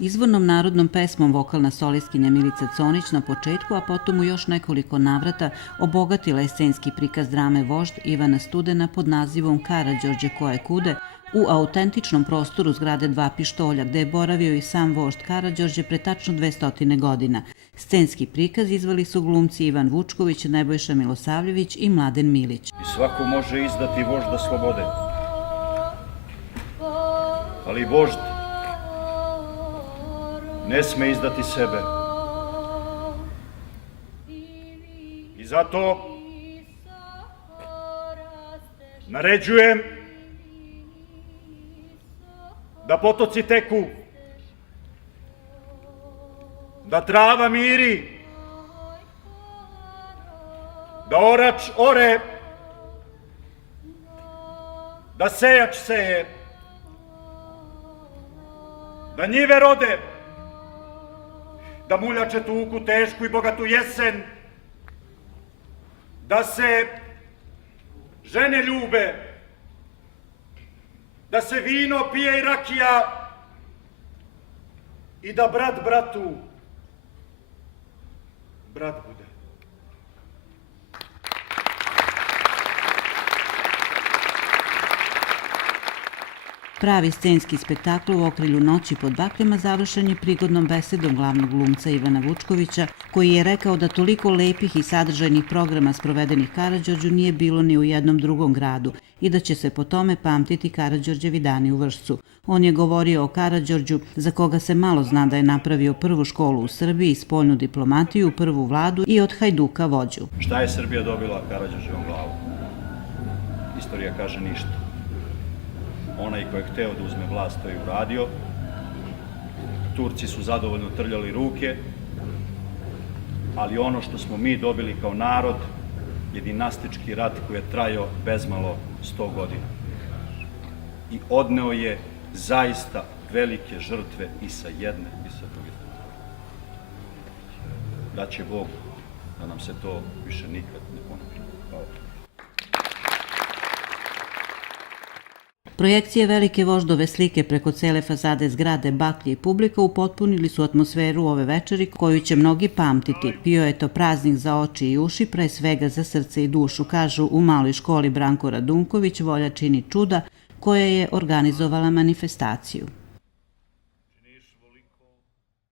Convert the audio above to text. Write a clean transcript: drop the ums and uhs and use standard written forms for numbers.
Izvornom narodnom pesmom vokalna solistkinja Milica Conić na početku, a potom u još nekoliko navrata obogatila je scenski prikaz drame Vožd Ivana Studena pod nazivom Karađorđe koje kude u autentičnom prostoru zgrade Dva pištolja, gde je boravio i sam vožd Karađorđe pre tačno 200 godina. Scenski prikaz izveli su glumci Ivan Vučković, Nebojša Milosavljević i Mladen Milić. I svako može izdati vožda slobode, ali vožd ne sme izdati sebe. I zato naređujem da potoci teku, da trava miri, da orač ore, da sejač seje, da njive rode, da muljače tuku tešku i bogatu jesen, da se žene ljube, da se vino pije i rakija i da brat bratu brat bude. Pravi scenski spektakl u okrilju Noći pod bakljama završen je prigodnom besedom glavnog glumca Ivana Vučkovića, koji je rekao da toliko lepih i sadržajnih programa sprovedenih Karađorđu nije bilo ni u jednom drugom gradu i da će se po tome pamtiti Karađorđevi dani u Vršcu. On je govorio o Karađorđu, za koga se malo zna da je napravio prvu školu u Srbiji, spoljnu diplomatiju, prvu vladu i od Hajduka vođu. Šta je Srbija dobila Karađorđevom glavu? Istorija kaže ništa. Onaj ko je hteo da uzme vlast, to je uradio. Turci su zadovoljno trljali ruke, ali ono što smo mi dobili kao narod je dinastički rat koji je trajao bezmalo 100 godina. I odneo je zaista velike žrtve i sa jedne i sa druge strane. Daće Bog da nam se to više nikad ne ponovi. Hvala. Projekcije velike voždove slike preko cele fazade zgrade, baklje i publika upotpunili su atmosferu ove večeri koju će mnogi pamtiti. Bio je to praznik za oči i uši, pre svega za srce i dušu, kažu u maloj školi Branko Radunković, Volja čini čuda, koja je organizovala manifestaciju.